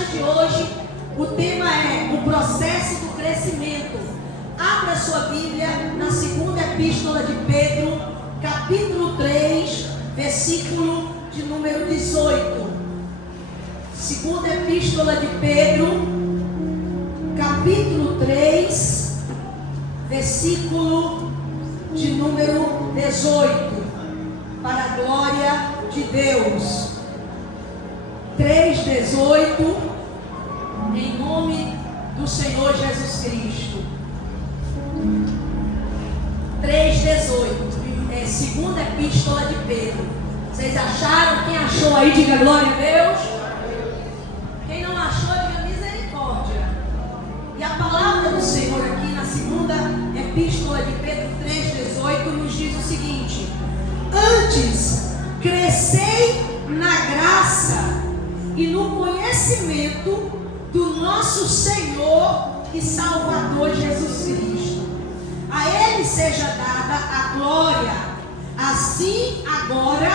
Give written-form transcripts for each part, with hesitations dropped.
mensagem de hoje, o tema é o processo do crescimento. Abra sua Bíblia na segunda epístola de Pedro, capítulo 3, versículo de número 18. Segunda epístola de Pedro, capítulo 3, versículo de número 18. Para a glória de Deus. 3:18, em nome do Senhor Jesus Cristo. 3:18, segunda epístola de Pedro. Vocês acharam? Quem achou aí, diga glória a Deus. Quem não achou, diga misericórdia. E a palavra do Senhor aqui na segunda epístola de Pedro 3:18 nos diz o seguinte: antes, crescei na graça e no conhecimento do nosso Senhor e Salvador Jesus Cristo. A Ele seja dada a glória, assim agora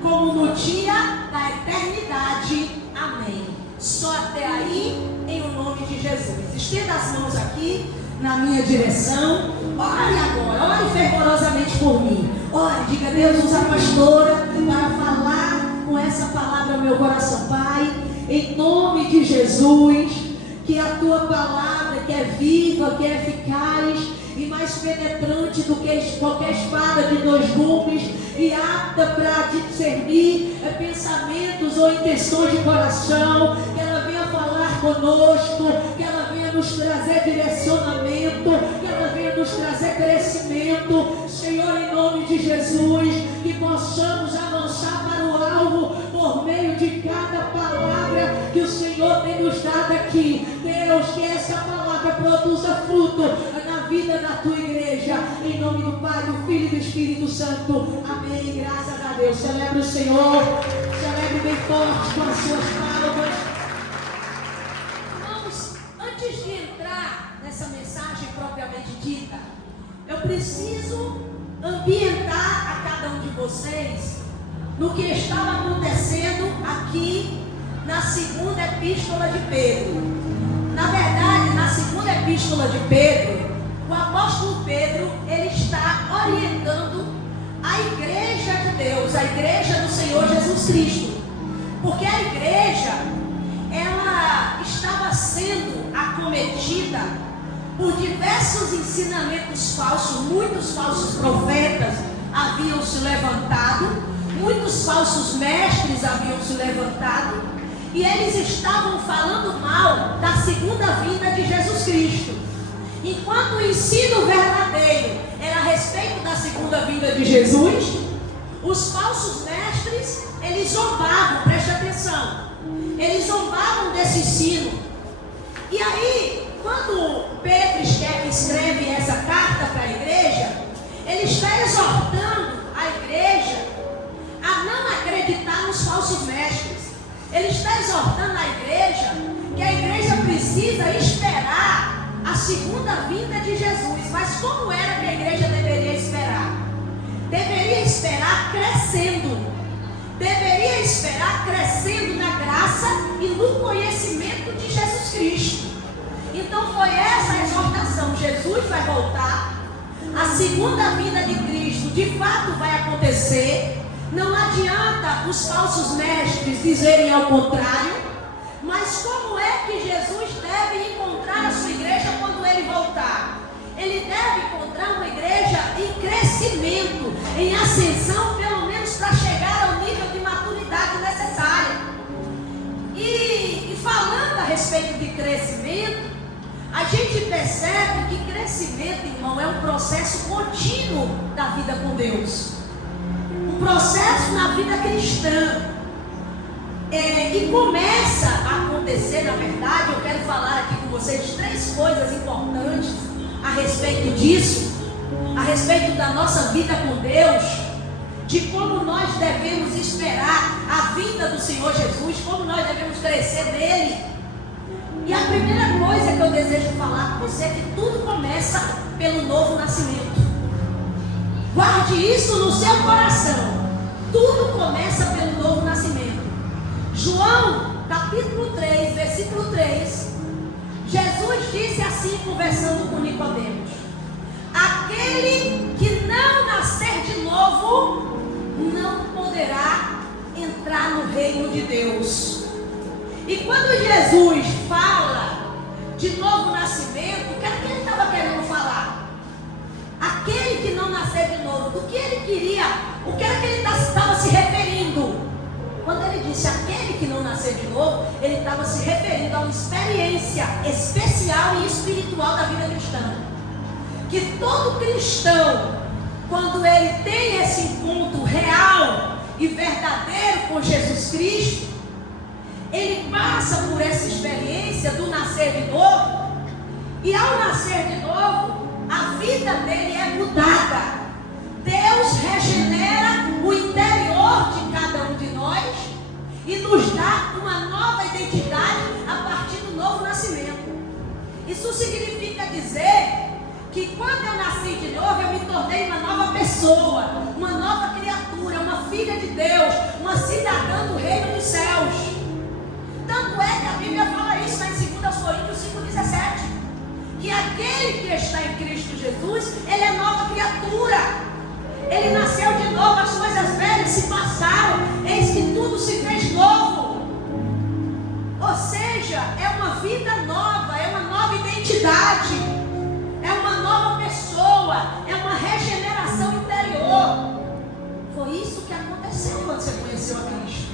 como no dia da eternidade. Amém. Só até aí, em o nome de Jesus. Estenda as mãos aqui na minha direção. Ore agora, ore fervorosamente por mim. Ore, diga: Deus, usa a pastora para falar com essa palavra ao meu coração. Pai, em nome de Jesus, que a tua palavra, que é viva, que é eficaz e mais penetrante do que qualquer espada de dois gumes, e apta para discernir pensamentos ou intenções de coração, que ela venha falar conosco, que ela venha nos trazer direcionamento, que ela venha nos trazer crescimento, Senhor, em nome de Jesus, que possamos avançar para o alvo por meio de cada palavra que o Senhor tem nos dado aqui. Deus, que essa palavra produza fruto na vida da tua igreja, em nome do Pai, do Filho e do Espírito Santo. Amém. Graças a Deus. Celebre o Senhor, celebre bem forte com as suas palmas. Irmãos, antes de entrar nessa mensagem propriamente dita, eu preciso ambientar a cada um de vocês no que estava acontecendo aqui na segunda epístola de Pedro. Na verdade, na segunda epístola de Pedro, o apóstolo Pedro, ele está orientando a igreja de Deus, a igreja do Senhor Jesus Cristo. Porque a igreja, ela estava sendo acometida por diversos ensinamentos falsos. Muitos falsos profetas haviam se levantado, muitos falsos mestres haviam se levantado, e eles estavam falando mal da segunda vinda de Jesus Cristo. Enquanto o ensino verdadeiro era a respeito da segunda vinda de Jesus, os falsos mestres, eles zombavam, preste atenção, eles zombavam desse ensino. E aí, quando Pedro escreve essa carta para a igreja, ele está exortando a igreja a não acreditar nos falsos mestres. Ele está exortando a igreja que a igreja precisa esperar a segunda vinda de Jesus. Mas como era que a igreja deveria esperar? Deveria esperar crescendo. Deveria esperar crescendo na graça e no conhecimento de Jesus Cristo. Então foi essa a exortação. Jesus vai voltar, a segunda vinda de Cristo de fato vai acontecer. Não adianta os falsos mestres dizerem ao contrário. Mas como é que Jesus deve encontrar a sua igreja quando ele voltar? Ele deve encontrar uma igreja em crescimento, em ascensão, pelo menos para chegar ao nível de maturidade necessária. E falando a respeito de crescimento, a gente percebe que crescimento, irmão, é um processo contínuo da vida com Deus. Um processo na vida cristã. E começa a acontecer, na verdade, eu quero falar aqui com vocês 3 coisas importantes a respeito disso, a respeito da nossa vida com Deus, de como nós devemos esperar a vinda do Senhor Jesus, como nós devemos crescer nele. E a primeira coisa que eu desejo falar com você é que tudo começa pelo novo nascimento. Guarde isso no seu coração. Tudo começa pelo novo nascimento. João, capítulo 3, versículo versículo 3, Jesus disse assim, conversando com Nicodemos: aquele que não nascer de novo não poderá entrar no reino de Deus. E quando Jesus fala de novo nascimento, o que é que ele estava querendo falar? Aquele que não nascer de novo, do que ele queria, o que era que ele estava se referindo? Quando ele disse aquele que não nascer de novo, ele estava se referindo a uma experiência especial e espiritual da vida cristã. Que todo cristão, quando ele tem esse encontro real e verdadeiro com Jesus Cristo, ele passa por essa experiência do nascer de novo, e ao nascer de novo, a vida dele é mudada. Deus regenera o interior de cada um de nós e nos dá uma nova identidade a partir do novo nascimento. Isso significa dizer que quando eu nasci de novo, eu me tornei uma nova pessoa, uma nova criatura, uma filha de Deus, uma cidadã do reino dos céus. Tanto é que a Bíblia fala isso lá em 2 Coríntios 5,17, que aquele que está em Cristo Jesus, ele é nova criatura. Ele nasceu de novo, as coisas velhas se passaram, eis que tudo se fez novo. Ou seja, é uma vida nova, é uma nova identidade, é uma nova pessoa, é uma regeneração interior. Foi isso que aconteceu quando você conheceu a Cristo.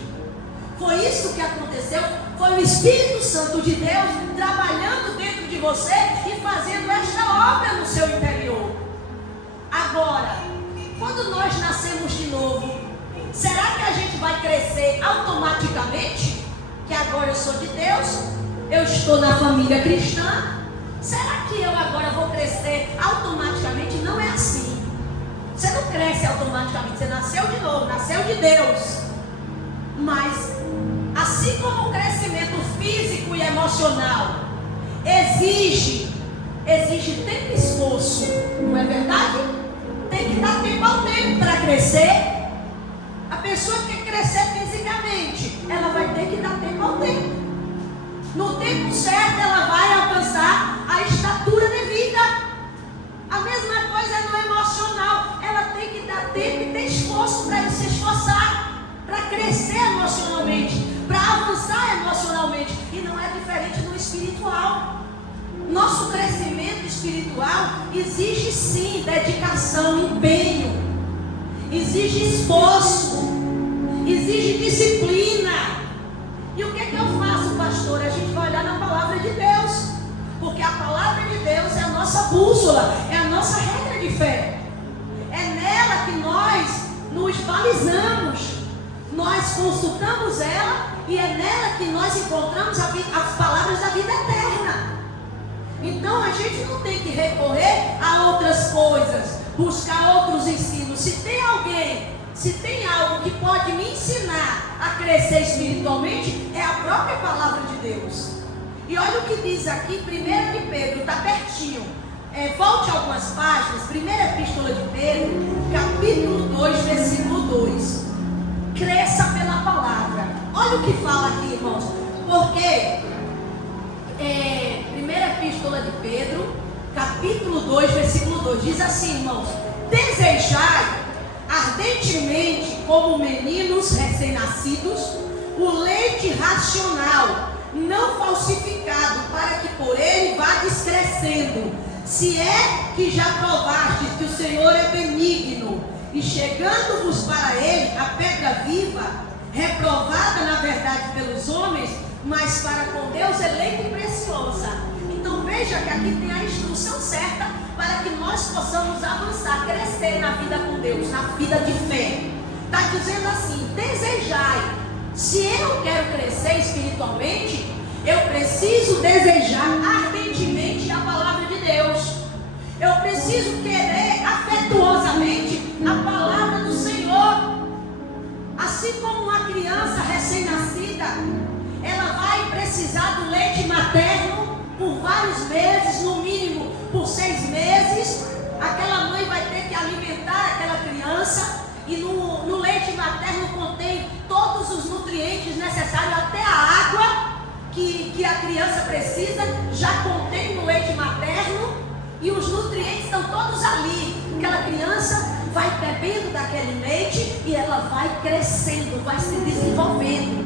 Foi isso que aconteceu. Foi o Espírito Santo de Deus trabalhando dentro de você e fazendo esta obra no seu interior. Agora, quando nós nascemos de novo, será que a gente vai crescer automaticamente? Que agora eu sou de Deus, eu estou na família cristã. Será que eu agora vou crescer automaticamente? Não é assim. Você não cresce automaticamente, você nasceu de novo, nasceu de Deus. Mas, assim como o crescimento físico e emocional exige tempo e esforço, não é verdade? Tem que dar tempo ao tempo para crescer. A pessoa que quer crescer fisicamente, ela vai ter que dar tempo ao tempo. No tempo certo, ela vai alcançar a estatura devida. A mesma coisa no emocional. Ela tem que dar tempo e ter esforço para se esforçar, para crescer emocionalmente, para avançar emocionalmente. E não é diferente no espiritual. Nosso crescimento espiritual exige sim dedicação, empenho, exige esforço, exige disciplina. E o que é que eu faço, pastor? A gente vai olhar na palavra de Deus, porque a palavra de Deus é a nossa bússola, é a nossa regra de fé. É nela que nós nos balizamos, nós consultamos ela, e é nela que nós encontramos as palavras da vida eterna. Então a gente não tem que recorrer a outras coisas, buscar outros ensinos. Se tem alguém, se tem algo que pode me ensinar a crescer espiritualmente, é a própria palavra de Deus. E olha o que diz aqui, 1 de Pedro, está pertinho. Volte algumas páginas, 1ª Epístola de Pedro, capítulo 2, versículo 2. Cresça pela palavra. Olha o que fala aqui, irmãos. Porque 1ª Epístola de Pedro, capítulo 2, versículo 2, diz assim, irmãos: desejai ardentemente, como meninos recém-nascidos, o leite racional, não falsificado, para que por ele vá crescendo, se é que já provastes que o Senhor é benigno, e chegando-vos para ele a pedra viva, reprovada na verdade pelos homens, mas para com Deus eleita e preciosa. Então veja que aqui tem a instrução certa para que nós possamos avançar, crescer na vida com Deus, na vida de fé. Está dizendo assim: desejai. Se eu quero crescer espiritualmente, eu preciso desejar ardentemente a palavra de Deus. Eu preciso querer afetuosamente a palavra do Senhor. Assim como uma criança recém-nascida, ela vai precisar do leite materno por vários meses, no mínimo por 6 meses. Aquela mãe vai ter que alimentar aquela criança, e no leite materno contém todos os nutrientes necessários, até a água que a criança precisa já contém no leite materno e os nutrientes estão todos ali. Aquela criança vai bebendo daquele leite e ela vai crescendo, vai se desenvolvendo.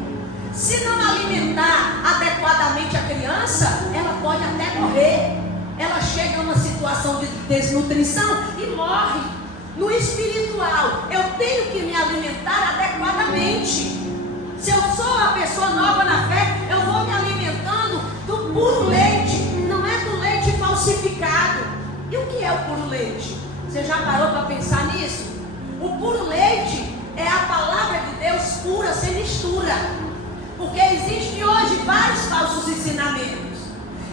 Se não alimentar adequadamente a criança, ela pode até morrer. Ela chega a uma situação de desnutrição e morre. No espiritual, eu tenho que me alimentar adequadamente. Se eu sou uma pessoa nova na fé, eu vou me alimentando do puro leite, não é do leite falsificado. E o que é o puro leite? Você já parou para pensar nisso? O puro leite é a palavra de Deus pura, sem mistura. Porque existe hoje vários falsos ensinamentos.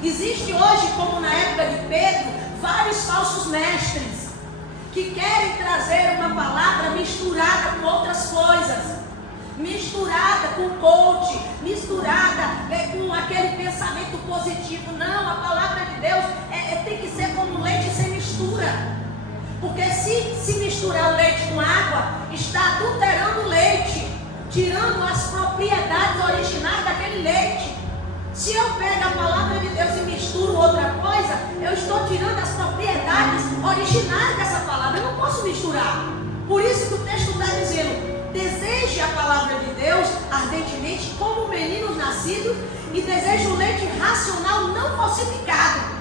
Existe hoje, como na época de Pedro, vários falsos mestres que querem trazer uma palavra misturada com outras coisas, misturada com coach, misturada com aquele pensamento positivo. Não, a palavra de Deus tem que ser como leite sem mistura. Porque se misturar o leite com água, está adulterando o leite, tirando as propriedades originais daquele leite. Se eu pego a palavra de Deus e misturo outra coisa, eu estou tirando as propriedades originais dessa palavra. Eu não posso misturar. Por isso que o texto está dizendo: deseje a palavra de Deus ardentemente como meninos nascidos e deseje o leite racional não falsificado.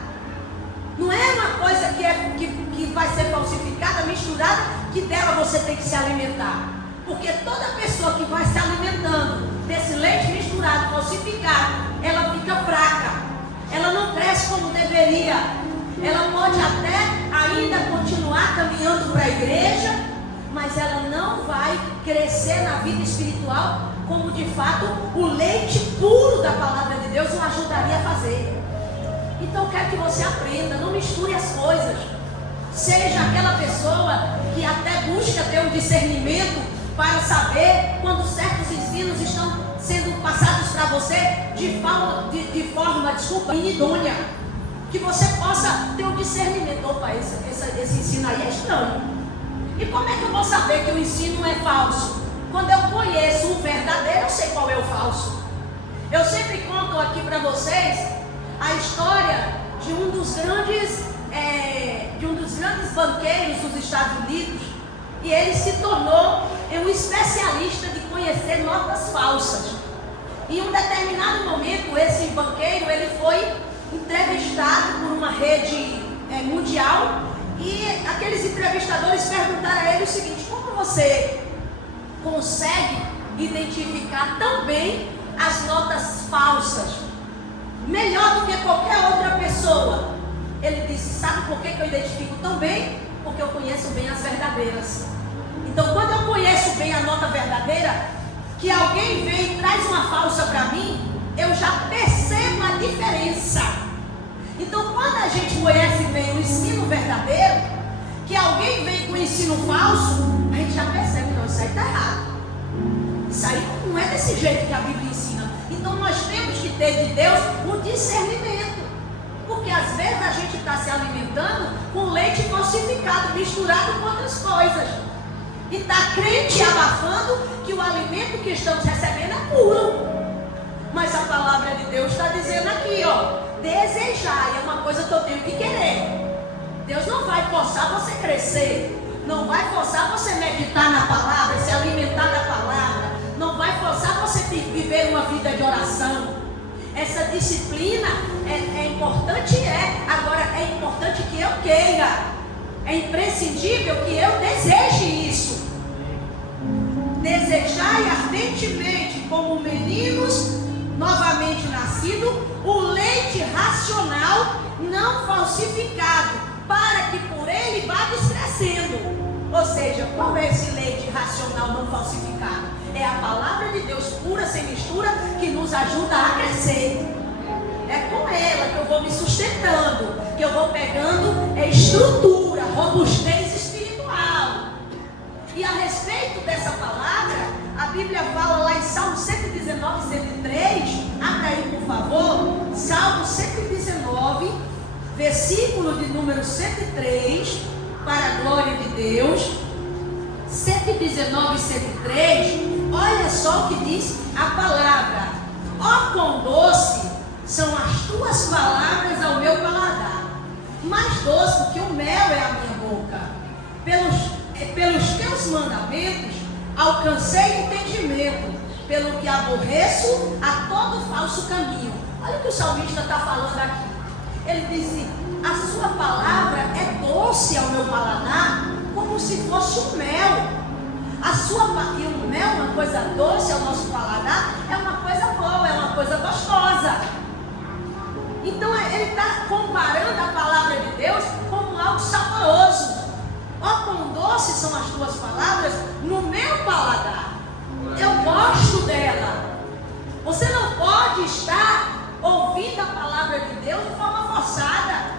Não é uma coisa que vai ser falsificada, misturada, que dela você tem que se alimentar. Porque toda pessoa que vai se alimentando desse leite misturado, falsificado, ela fica fraca. Ela não cresce como deveria. Ela pode até ainda continuar caminhando para a igreja, mas ela não vai crescer na vida espiritual como de fato o leite puro da palavra de Deus o ajudaria a fazer. Então eu quero que você aprenda, não misture as coisas. Seja aquela pessoa que até busca ter um discernimento para saber quando certos ensinos estão sendo passados para você de forma inidônea. Que você possa ter um discernimento. Opa, esse ensino aí é estranho. E como é que eu vou saber que o ensino é falso? Quando eu conheço o verdadeiro, eu sei qual é o falso. Eu sempre conto aqui para vocês a história de um dos grandes banqueiros dos Estados Unidos, e ele se tornou um especialista de conhecer notas falsas. Em um determinado momento, esse banqueiro ele foi entrevistado por uma rede mundial, e aqueles entrevistadores perguntaram a ele o seguinte: como você consegue identificar tão bem as notas falsas, melhor do que qualquer outra pessoa? Ele disse: sabe por que eu identifico tão bem? Porque eu conheço bem as verdadeiras. Então, quando eu conheço bem a nota verdadeira, que alguém vem e traz uma falsa para mim, eu já percebo a diferença. Então, quando a gente conhece bem o ensino verdadeiro, que alguém vem com o ensino falso, a gente já percebe: não, isso aí está errado. Isso aí não é desse jeito que a Bíblia ensina. Então, nós temos que ter de Deus um discernimento. Porque às vezes a gente está se alimentando com leite falsificado, misturado com outras coisas. E está crente abafando que o alimento que estamos recebendo é puro. Mas a palavra de Deus está dizendo aqui, ó, desejar é uma coisa que eu tenho que querer. Deus não vai forçar você crescer, não vai forçar você meditar na palavra, se alimentar da palavra, não vai forçar você viver uma vida de oração. Essa disciplina é importante, agora é importante que eu queira. É imprescindível que eu deseje isso. Desejai ardentemente, como meninos novamente nascidos, o leite racional não falsificado, para que por ele vá crescendo. Ou seja, qual é esse leite racional não falsificado? É a palavra de Deus pura, sem mistura, que nos ajuda a crescer. É com ela que eu vou me sustentando, que eu vou pegando estrutura, robustez espiritual. E a respeito dessa palavra, a Bíblia fala lá em Salmo 119, 103. Abra aí, por favor. Salmo 119, versículo de número 103, para a glória de Deus. 119, 103. Olha só o que diz a palavra. Ó quão doce são as tuas palavras ao meu paladar, mais doce do que o mel é a minha boca. Pelos teus mandamentos alcancei entendimento, pelo que aborreço a todo falso caminho. Olha o que o salmista está falando aqui. Ele disse: a sua palavra é doce ao meu paladar, como se fosse o mel. E o mel, uma coisa doce ao nosso paladar, é uma coisa boa, é uma coisa gostosa. Então ele está comparando a palavra de Deus como algo saboroso. Ó quão doces são as tuas palavras no meu paladar. Eu gosto dela. Você não pode estar ouvindo a palavra de Deus de forma forçada,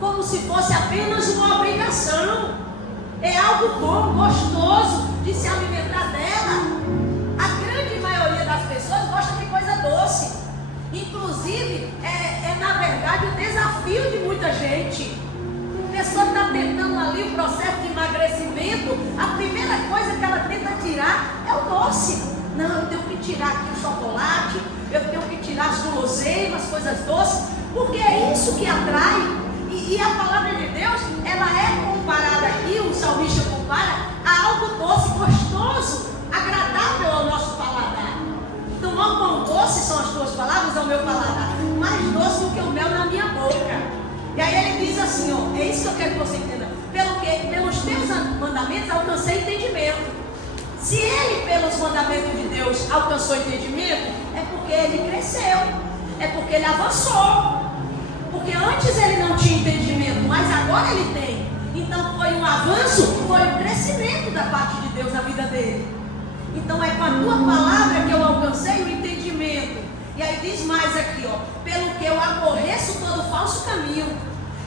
como se fosse apenas uma obrigação. É algo bom, gostoso de se alimentar dela. A grande maioria das pessoas gosta de coisa doce. Inclusive, na verdade o desafio de muita gente. A pessoa está tentando ali o processo de emagrecimento, a primeira coisa que ela tenta tirar é o doce. Não, eu tenho que tirar aqui o chocolate, eu tenho que tirar as guloseimas, coisas doces, porque é isso que atrai. E a palavra de Deus, ela é comparada aqui, o salmista compara, a algo doce, gostoso, agradável ao nosso paladar. Então, ó quão doces são as tuas palavras ao meu paladar, mais doce do que o mel na minha boca. E aí ele diz assim, ó, é isso que eu quero que você entenda. Pelos teus mandamentos alcancei entendimento. Se ele, pelos mandamentos de Deus, alcançou entendimento, é porque ele cresceu, é porque ele avançou. Porque antes ele não tinha entendimento, mas agora ele tem. Então foi um avanço, foi um crescimento da parte de Deus na vida dele. Então é com a tua palavra que eu alcancei o entendimento. E aí diz mais aqui, ó, pelo que eu aborreço todo falso caminho.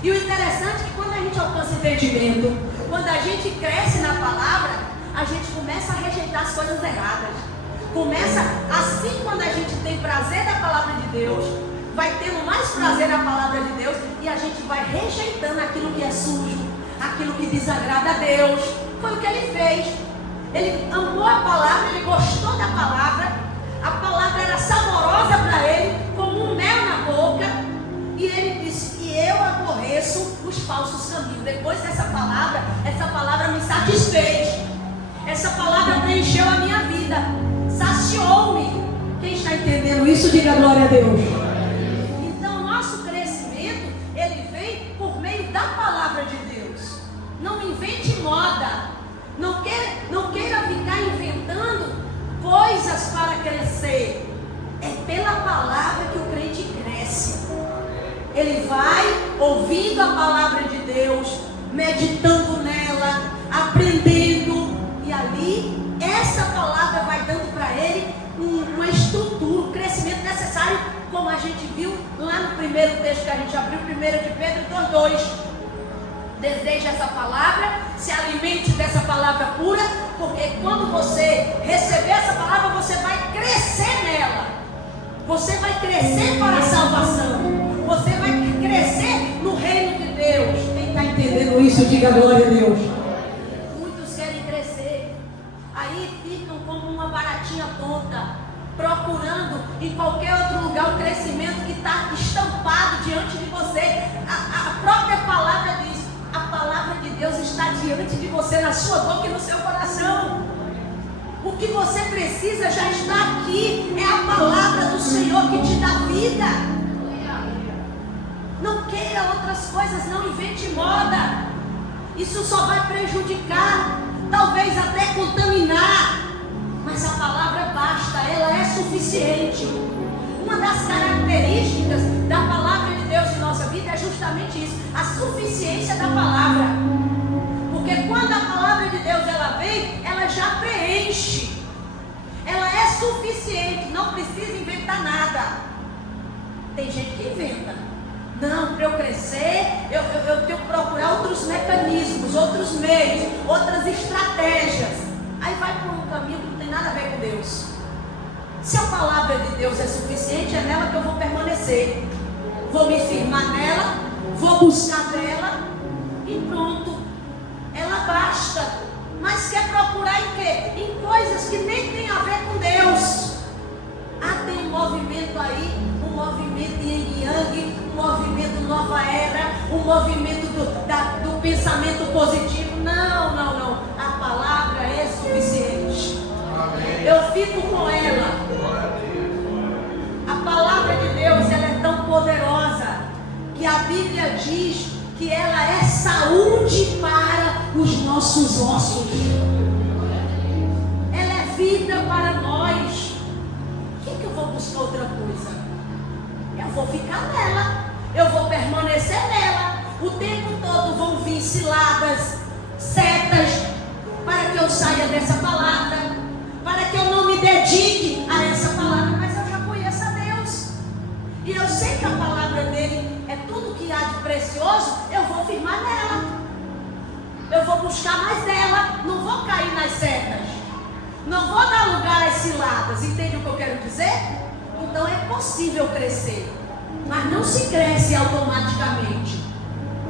E o interessante é que quando a gente alcança entendimento, quando a gente cresce na palavra, a gente começa a rejeitar as coisas erradas. Começa assim, quando a gente tem prazer da palavra de Deus, vai tendo mais prazer na palavra de Deus, e a gente vai rejeitando aquilo que é sujo, aquilo que desagrada a Deus. Foi o que ele fez. Ele amou a palavra, ele gostou da palavra. A palavra era saborosa para ele, como um mel na boca. E ele disse: e eu aborreço os falsos caminhos. Depois dessa palavra, essa palavra me satisfez. Essa palavra preencheu a minha vida, saciou-me. Quem está entendendo isso, diga glória a Deus. Então, o nosso crescimento, ele vem por meio da palavra de Deus. Não invente moda. Não queira ficar inventando coisas para crescer. É pela palavra que o crente cresce. Ele vai ouvindo a palavra de Deus, meditando nela, aprendendo, e ali essa palavra vai dando para ele uma estrutura, um crescimento necessário, como a gente viu lá no primeiro texto que a gente abriu, 1 de Pedro 2:2. Deseja essa palavra, se alimente dessa palavra pura, porque quando você receber essa palavra, você vai crescer nela. Você vai crescer para a salvação. Você vai crescer no reino de Deus. Quem está entendendo isso, diga glória a Deus. Muitos querem crescer, aí ficam como uma baratinha tonta, procurando em qualquer outro lugar o crescimento que está estampado diante de você. A própria palavra diz: a palavra de Deus está diante de você, na sua boca e no seu coração. O que você precisa já está aqui. É a palavra do Senhor que te dá vida. Não queira outras coisas, não invente moda. Isso só vai prejudicar, talvez até contaminar. Mas a palavra basta, ela é suficiente. Uma das características da palavra de Deus em nossa vida é justamente isso, a suficiência da palavra. Porque quando a palavra de Deus ela vem, ela já preenche. Ela é suficiente, não precisa inventar nada. Tem gente que inventa. Não, para eu crescer, eu tenho que procurar outros mecanismos, outros meios, outras estratégias. Aí vai por um caminho que não tem nada a ver com Deus. Se a palavra de Deus é suficiente, é nela que eu vou permanecer. Vou me firmar nela, vou buscar dela e pronto. Ela basta. Mas quer procurar em quê? Em coisas que nem tem a ver com Deus. Ah, tem movimento aí, um movimento Yin Yang, um movimento Nova Era, um movimento do pensamento positivo. Não, não, não. A palavra é suficiente. Amém. Eu fico com ela. A palavra de Deus, ela é tão poderosa que a Bíblia diz que ela é saúde para os nossos ossos. Ela é vida para nós. Por que eu vou buscar outra coisa? Eu vou ficar nela. Eu vou permanecer nela. O tempo todo vão vir ciladas, setas, para que eu saia dessa palavra, para que eu não me dedique a essa palavra. Mas eu já conheço a Deus. E eu sei que a palavra dele é tudo que há de precioso. Eu vou firmar nela. Eu vou buscar mais dela. Não vou cair nas setas. Não vou dar lugar às ciladas. Entende o que eu quero dizer? Então é possível crescer. Mas não se cresce automaticamente.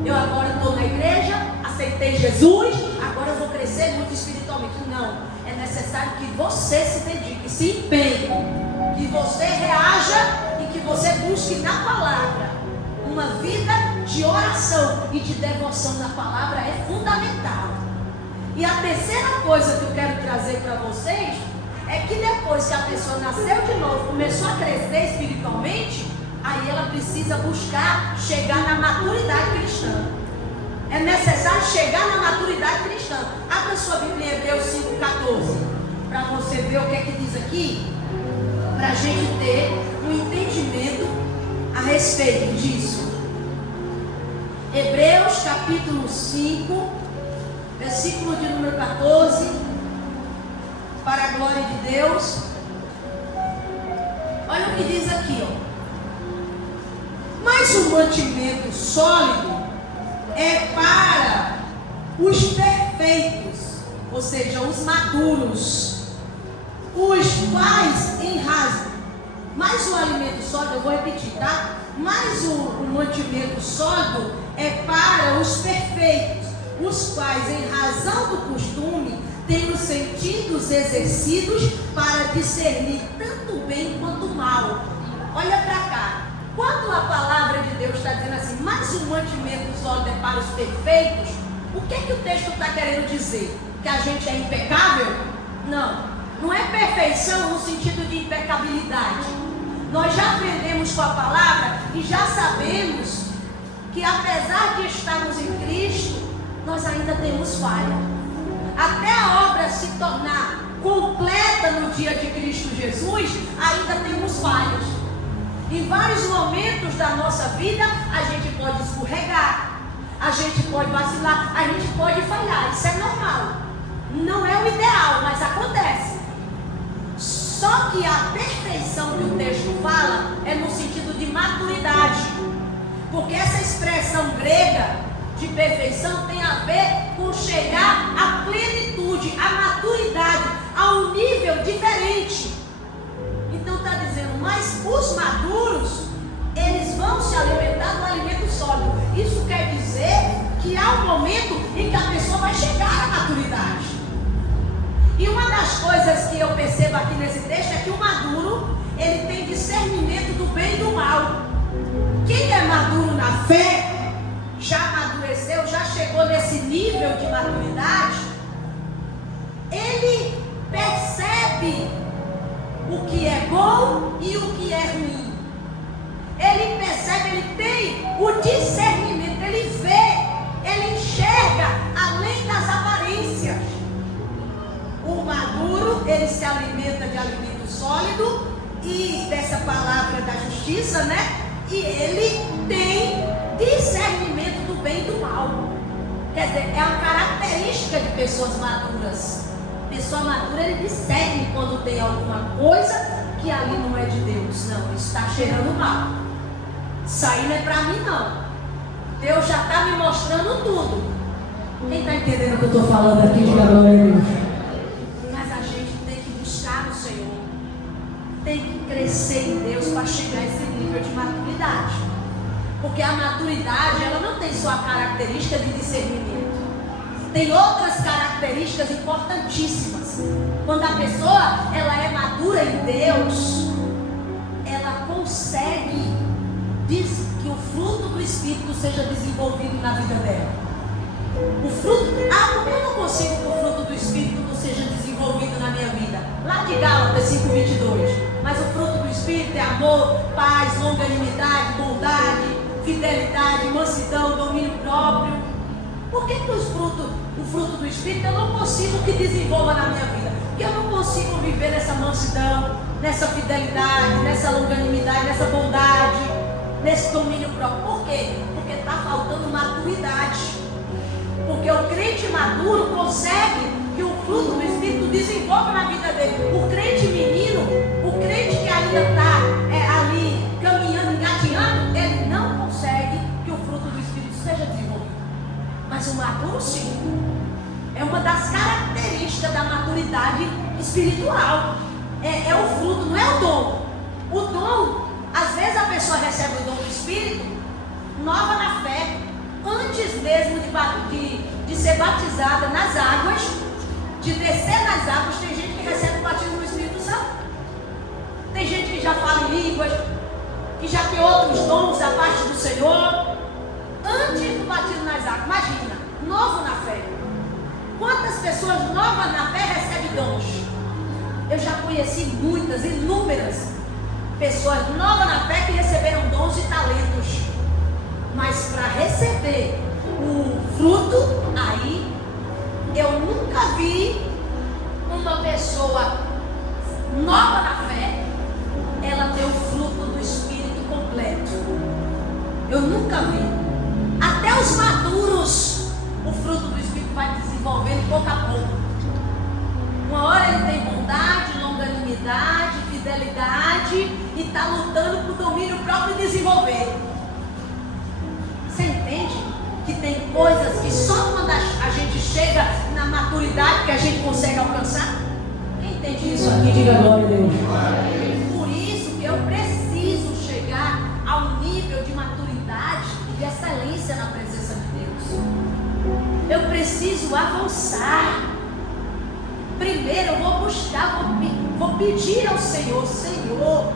Eu agora estou na igreja, aceitei Jesus, agora eu vou crescer muito espiritualmente. Não. É necessário que você se dedique, se empenhe. Que você reaja e que você busque na palavra. Uma vida de oração e de devoção na palavra é fundamental. E a terceira coisa que eu quero trazer para vocês é que depois que a pessoa nasceu de novo, começou a crescer espiritualmente, aí ela precisa buscar chegar na maturidade cristã. É necessário chegar na maturidade cristã. Abra sua Bíblia em Hebreus 5,14 para você ver o que é que diz aqui, para a gente ter um entendimento a respeito disso. Hebreus capítulo 5, versículo de número 14, para a glória de Deus. Olha o que diz aqui, ó. Mas o mantimento sólido é para os perfeitos, ou seja, os maduros, os quais em razão. Mas o alimento sólido, eu vou repetir, tá? Mas o mantimento sólido é para os perfeitos, os quais em razão do costume têm os sentidos exercidos para discernir tanto o bem quanto o mal. Olha para cá. Quando a palavra de Deus está dizendo assim, mas o mantimento sólido é para os perfeitos, o que é que o texto está querendo dizer? Que a gente é impecável? Não, não é perfeição no sentido de impecabilidade. Nós já aprendemos com a palavra e já sabemos que apesar de estarmos em Cristo, nós ainda temos falha. Até a obra se tornar completa no dia de Cristo Jesus, ainda temos falhas. Em vários momentos da nossa vida, a gente pode escorregar, a gente pode vacilar, a gente pode falhar. Isso é normal. Não é o ideal, mas acontece. Só que a perfeição que o texto fala é no sentido de maturidade. Porque essa expressão grega de perfeição tem a ver com chegar à plenitude, à maturidade, a um nível diferente. Então está dizendo, mas os maduros, eles vão se alimentar do alimento sólido. Isso quer dizer que há um momento em que a pessoa vai chegar à maturidade. E uma das coisas que eu percebo aqui nesse texto é que o maduro, ele tem discernimento do bem e do mal. Quem é maduro na fé, já amadureceu, já chegou nesse nível de maturidade, ele percebe o que é bom e o que é ruim. Ele percebe, ele tem o discernimento, ele vê, ele enxerga além das aparências. O maduro, ele se alimenta de alimento sólido e dessa palavra da justiça, né? E ele tem discernimento do bem e do mal. Quer dizer, é uma característica de pessoas maduras. Pessoa madura, ele discerne quando tem alguma coisa que ali não é de Deus. Não, isso está cheirando mal. Isso aí não é para mim, não. Deus já está me mostrando tudo. Quem está entendendo o que eu estou falando aqui? Diga glória a Deus. Mas a gente tem que buscar no Senhor. Tem que crescer em Deus para chegar a esse nível de maturidade. Porque a maturidade, ela não tem só a característica de discernimento. Tem outras características importantíssimas. Quando a pessoa ela é madura em Deus, consegue que o fruto do Espírito seja desenvolvido na vida dela. O fruto, por que eu não consigo que o fruto do Espírito não seja desenvolvido na minha vida? Lá de Gálatas 5:22. Mas o fruto do Espírito é amor, paz, longanimidade, bondade, fidelidade, mansidão, domínio próprio. Por que o fruto do Espírito eu não consigo que desenvolva na minha vida? Porque eu não consigo viver nessa mansidão, nessa fidelidade, nessa longanimidade, nessa bondade, nesse domínio próprio. Por quê? Porque está faltando maturidade. Porque o crente maduro consegue que o fruto do Espírito desenvolva na vida dele. O crente menino, o crente que ainda está ali caminhando, engatinhando, ele não consegue que o fruto do Espírito seja desenvolvido. Mas o maduro sim. É uma das características da maturidade espiritual. É o fruto, não é o dom. O dom, às vezes a pessoa recebe o dom do Espírito nova na fé, antes mesmo de ser batizada nas águas, de descer nas águas. Tem gente que recebe o batismo do Espírito Santo. Tem gente que já fala em línguas, que já tem outros dons da parte do Senhor, antes do batismo nas águas. Imagina, novo na fé. Quantas pessoas novas na fé recebem dons? Eu já conheci muitas, inúmeras pessoas novas na fé que receberam dons e talentos. Mas para receber o fruto, aí eu nunca vi uma pessoa nova na fé, ela ter o fruto do Espírito completo. Eu nunca vi. Até os maduros, o fruto do Espírito vai desenvolvendo pouco a pouco. Uma hora ele tem bondade, longanimidade, fidelidade e está lutando por domínio próprio e desenvolver. Você entende que tem coisas que só quando a gente chega na maturidade que a gente consegue alcançar? Quem entende isso aqui, diga glória a Deus. Por isso que eu preciso chegar ao nível de maturidade e de excelência na presença de Deus. Eu preciso avançar. Primeiro eu vou buscar, vou pedir ao Senhor, Senhor,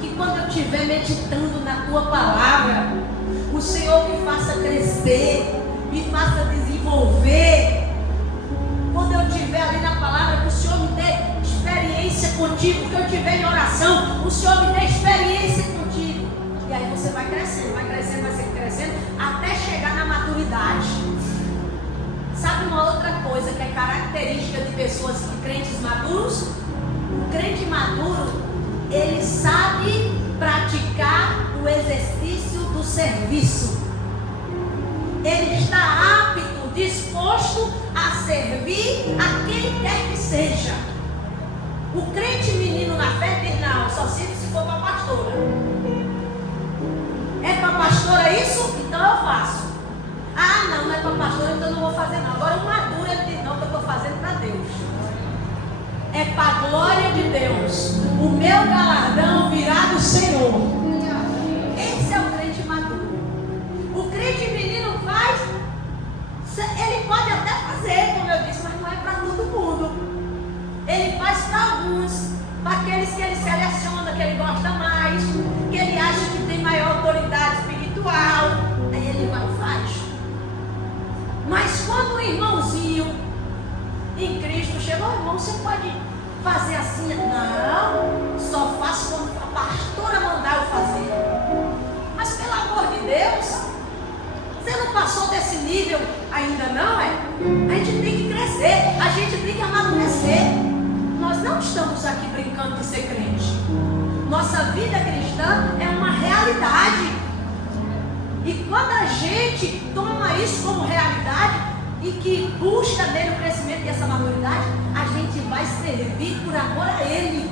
que quando eu estiver meditando na Tua palavra, o Senhor me faça crescer, me faça desenvolver. Quando eu estiver ali na palavra, que o Senhor me dê experiência contigo. Que eu estiver em oração, o Senhor me dê experiência contigo. E aí você vai crescendo, vai crescendo, vai sempre crescendo, até chegar na maturidade. Sabe uma outra coisa que é característica de pessoas, de crentes maduros? O crente maduro, ele sabe praticar o exercício do serviço. Ele está apto, disposto a servir a quem quer que seja. O crente menino na fé diz: não, só sirvo se for para a pastora. É para a pastora isso? Então eu faço. Ah, não é para a pastora, então eu não vou fazer não. Agora o maduro, ele diz: não, que eu estou fazendo para Deus. É para a glória de Deus. O meu galardão virá do Senhor. Esse é o crente maduro. O crente menino faz, ele pode até fazer, como eu disse, mas não é para todo mundo. Ele faz para alguns, para aqueles que ele seleciona, que ele gosta mais, que ele acha que tem maior autoridade espiritual. Aí ele vai e faz. Mas quando o irmãozinho em Cristo chegou: irmão, você pode fazer assim? Não, só faço quando a pastora mandar eu fazer. Mas pelo amor de Deus, você não passou desse nível ainda não, é? A gente tem que crescer, a gente tem que amadurecer. Nós não estamos aqui brincando de ser crente. Nossa vida cristã é uma realidade. E quando a gente toma isso como realidade e que busca nele o crescimento e essa maturidade, a gente vai servir por amor a Ele.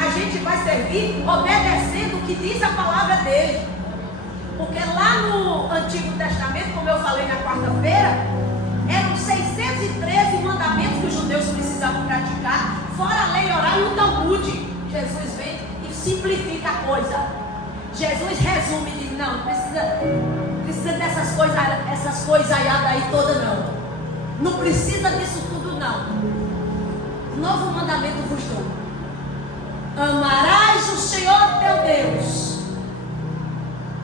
A gente vai servir obedecendo o que diz a palavra dele. Porque lá no Antigo Testamento, como eu falei na quarta-feira, eram 613 mandamentos que os judeus precisavam praticar, fora a lei oral e o Talmud. Jesus vem e simplifica a coisa. Jesus resume e diz: não, precisa dessas coisas, essas coisaiadas aí todas não. Não precisa disso tudo não. Novo mandamento vos dou. Amarás o Senhor teu Deus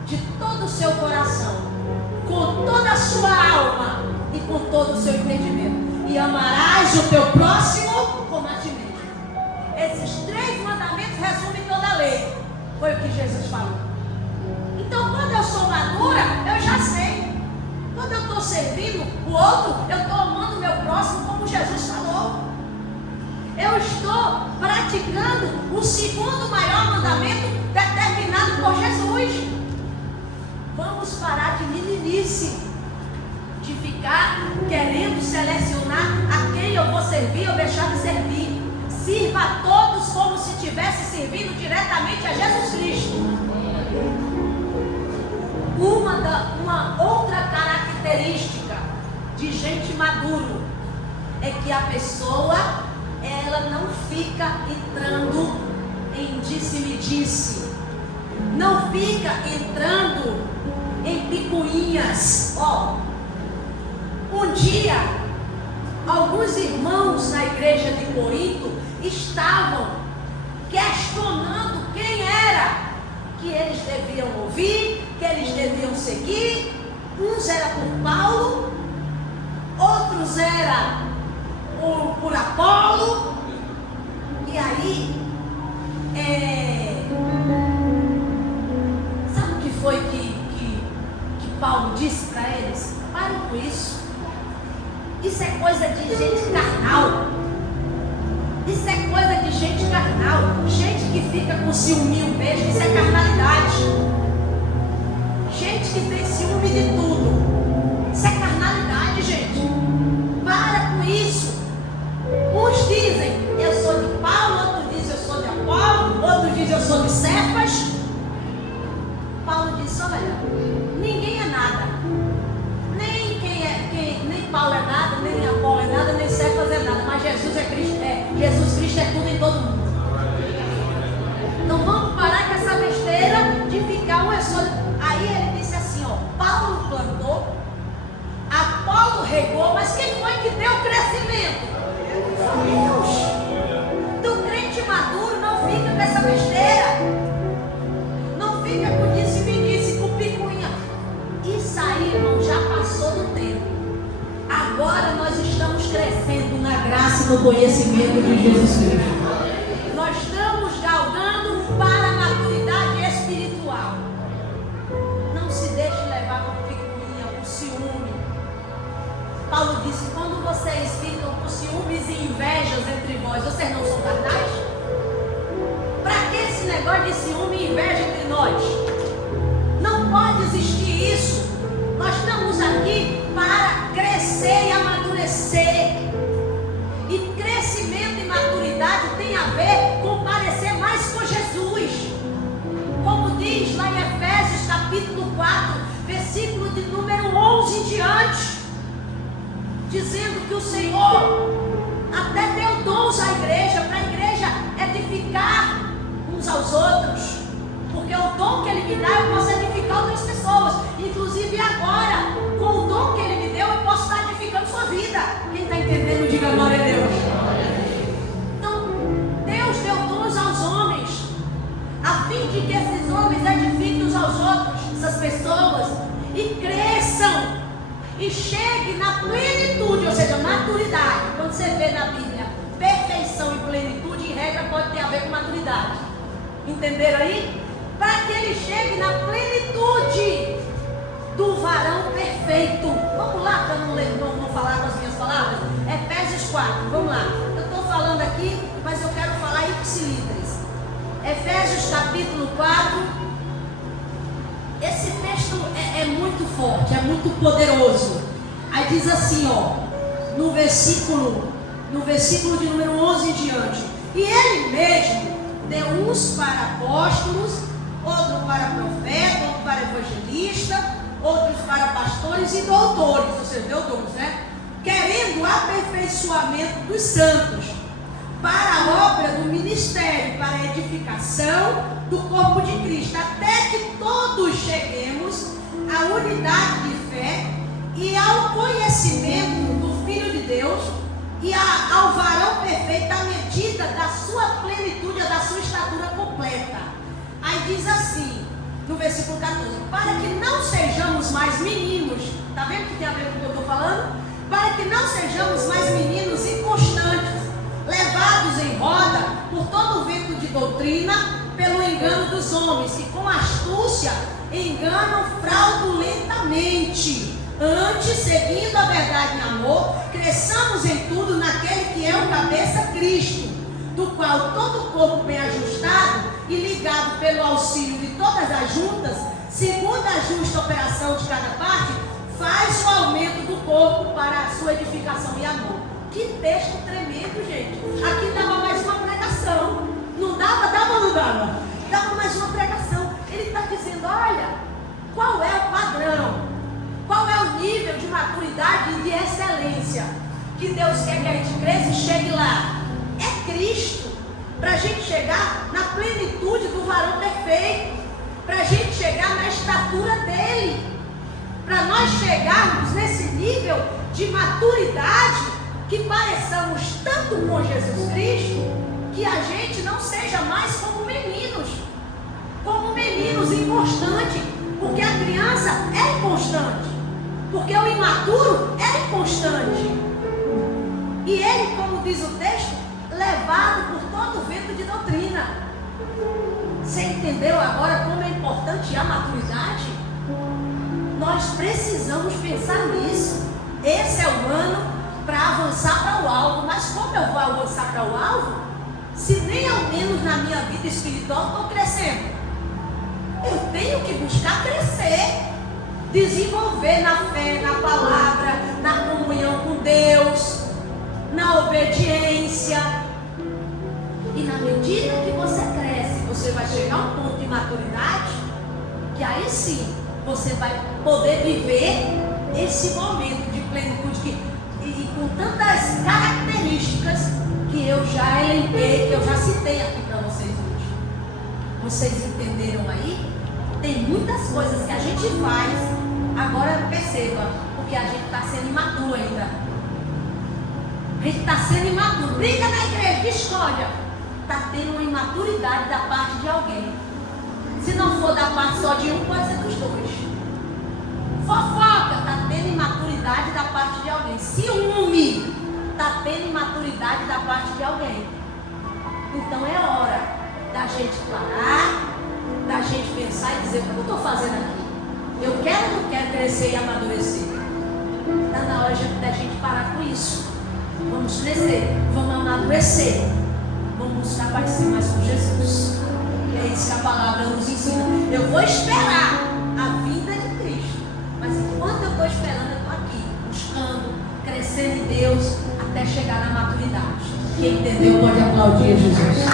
de todo o seu coração, com toda a sua alma e com todo o seu entendimento. E amarás o teu próximo como a ti mesmo. Esses 3 mandamentos resumem toda a lei. Foi o que Jesus falou. Então, quando eu sou madura, eu já sei. Quando eu estou servindo o outro, eu estou amando o meu próximo como Jesus falou. Eu estou praticando o 2º maior mandamento determinado por Jesus. Vamos parar de meninice, de ficar querendo selecionar a quem eu vou servir ou deixar de servir. Sirva a todos como se estivesse servindo diretamente a Jesus Cristo. Uma outra característica de gente maduro é que a pessoa, ela não fica entrando em disse-me-disse, não fica entrando em picuinhas. Um dia, alguns irmãos na igreja de Corinto estavam questionando quem era que eles deviam ouvir, que eles deviam seguir. Uns eram por Paulo, outros eram por Apolo. E aí, sabe o que foi que Paulo disse para eles? Parem com isso. Isso é coisa de gente carnal. Isso é coisa de gente carnal. Gente que fica com ciúminho mesmo. Isso é carnalidade. Gente que tem ciúme de tudo. Isso é carnalidade, gente. Para com isso. Uns dizem, eu sou de Paulo. Outros dizem, eu sou de Apolo. Outros dizem, eu sou de Cefas. Paulo disse, olha, ninguém é nada. Nem Paulo é nada, nem Apolo é nada, nem Cefas é nada. Mas Jesus Cristo é tudo em todo mundo. Então vamos parar com essa besteira de ficar um só. Aí ele disse assim, Paulo plantou, Apolo regou, mas quem foi que deu crescimento? Deus. Então crente maduro não fica com essa besteira. Não fica com disse-me-disse, com picuinha. Isso aí, irmão, já passou do tempo. Agora nós estamos crescendo na graça e no conhecimento de Jesus Cristo. Nós estamos galgando para a maturidade espiritual. Não se deixe levar por picuinha, por ciúme. Paulo disse, quando vocês ficam por ciúmes e invejas entre vós, vocês não são carnais? Para que esse negócio de ciúme e inveja entre nós? Não pode existir isso. Nós estamos aqui para crescer e amadurecer. E crescimento e maturidade tem a ver com parecer mais com Jesus. Como diz lá em Efésios capítulo 4, versículo de número 11 em diante, dizendo que o Senhor até deu dons à igreja, para a igreja edificar uns aos outros. Porque o dom que Ele me dá, eu posso edificar outras pessoas. Inclusive agora, com o dom que Ele me deu, eu posso estar edificando sua vida. Quem está entendendo, diga glória a Deus. Então, Deus deu dons aos homens, a fim de que esses homens edifiquem uns aos outros, essas pessoas, e cresçam, e cheguem na plenitude, ou seja, maturidade. Quando você vê na Bíblia, perfeição e plenitude, em regra, pode ter a ver com maturidade. Entenderam aí? Para que ele chegue na plenitude do varão perfeito. Vamos lá, para não falar com as minhas palavras? Efésios 4, vamos lá. Eu estou falando aqui, mas eu quero falar ipsilíteres. Efésios capítulo 4. Esse texto é muito forte, é muito poderoso. Aí diz assim, no versículo de número 11 em diante. E ele mesmo deu uns para apóstolos, outro para profeta, outro para evangelista, outros para pastores e doutores, ou seja, deu dons, né? Querendo o aperfeiçoamento dos santos, para a obra do ministério, para a edificação do corpo de Cristo, até que todos cheguemos à unidade de fé e ao conhecimento do Filho de Deus, E ao varão perfeito a medida da sua plenitude, da sua estatura completa. Aí diz assim, no versículo 14: para que não sejamos mais meninos. Está vendo que tem a ver com o que eu estou falando? Para que não sejamos mais meninos inconstantes, levados em roda por todo o vento de doutrina, pelo engano dos homens, que com astúcia enganam fraudulentamente. Antes, seguindo a verdade em amor, cresçamos em tudo naquele que é o cabeça, Cristo, do qual todo o corpo bem ajustado e ligado pelo auxílio de todas as juntas, segundo a justa operação de cada parte, faz o aumento do corpo para a sua edificação e amor. Que texto tremendo, gente. Aqui dava mais uma pregação. Não dava? Dava ou não dava? Dava mais uma pregação. Ele está dizendo, olha, qual é o padrão? Qual é o nível de maturidade e de excelência que Deus quer que a gente cresça e chegue lá? É Cristo. Para a gente chegar na plenitude do varão perfeito. Para a gente chegar na estatura dele. Para nós chegarmos nesse nível de maturidade que pareçamos tanto com Jesus Cristo, que a gente não seja mais como meninos inconstantes, porque a criança é inconstante, porque o imaturo é inconstante, e ele, como diz o texto, levado por todo o vento de doutrina. Você entendeu agora como é importante a maturidade? Nós precisamos pensar nisso. Esse é o ano para avançar para o alvo. Mas como eu vou avançar para o alvo, se nem ao menos na minha vida espiritual estou crescendo? Eu tenho que buscar crescer, desenvolver na fé, na palavra, na comunhão com Deus, na obediência. E na medida que você cresce, você vai chegar a um ponto de maturidade, que aí sim você vai poder viver esse momento de plenitude e com tantas características que eu já elenquei, que eu já citei aqui para vocês hoje. Vocês entenderam aí? Tem muitas coisas que a gente faz, agora perceba, porque a gente está sendo imaturo ainda. A gente está sendo imaturo. Briga na igreja, discórdia. Está tendo uma imaturidade da parte de alguém. Se não for da parte só de um, pode ser dos dois. Fofoca, está tendo imaturidade da parte de alguém. Ciúme, está tendo imaturidade da parte de alguém. Então é hora da gente parar, da gente pensar e dizer: o que eu estou fazendo aqui? Eu quero ou não quero crescer e amadurecer? Está na hora da gente parar com isso. Vamos crescer, vamos amadurecer, vamos buscar parecer mais com Jesus. É isso que a palavra nos ensina. Eu vou esperar a vinda de Cristo, mas enquanto eu estou esperando, eu estou aqui, buscando, crescendo em Deus, até chegar na maturidade. Quem entendeu pode aplaudir Jesus.